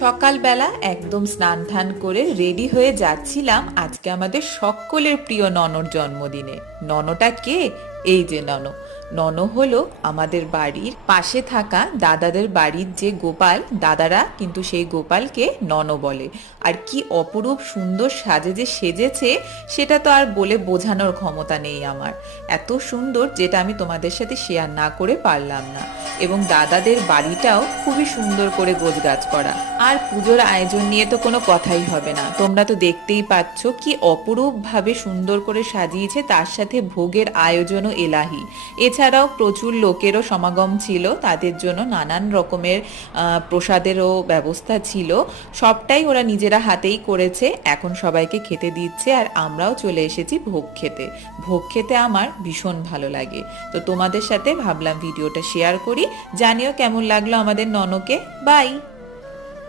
সকালবেলা একদম স্নান ধান করে রেডি হয়ে যাচ্ছিলাম আজকে আমাদের সকলের প্রিয় ননর জন্মদিনে। ননটা কে? এই যে নন। নন হলো আমাদের বাড়ির পাশে থাকা দাদাদের বাড়ির যে গোপাল, দাদারা কিন্তু সেই গোপালকে নন বলে। আর কি অপরূপ সুন্দর সাজে যে সেজেছে, সেটা তো আর বলে বোঝানোর ক্ষমতা নেই আমার। এত সুন্দর যেটা আমি তোমাদের সাথে শেয়ার না করে পারলাম না। এবং দাদাদের বাড়িটাও খুবই সুন্দর করে গোছগাছ করা। আর পুজোর আয়োজন নিয়ে তো কোনো কথাই হবে না, তোমরা তো দেখতেই পাচ্ছ কি অপরূপ ভাবে সুন্দর করে সাজিয়েছে, তার সাথে ভোগের আয়োজনও এলাহি। এছাড়াও প্রচুর লোকেরও সমাগম ছিল, তাদের জন্য নানান রকমের প্রসাদেরও ব্যবস্থা ছিল। সবটাই ওরা নিজেরা হাতেই করেছে। এখন সবাইকে খেতে দিচ্ছে আর আমরাও চলে এসেছি ভোগ খেতে। ভোগ খেতে আমার ভীষণ ভালো লাগে। তো তোমাদের সাথে ভাবলাম ভিডিওটা শেয়ার করি। জানিও কেমন লাগলো আমাদের ননকে। বাই।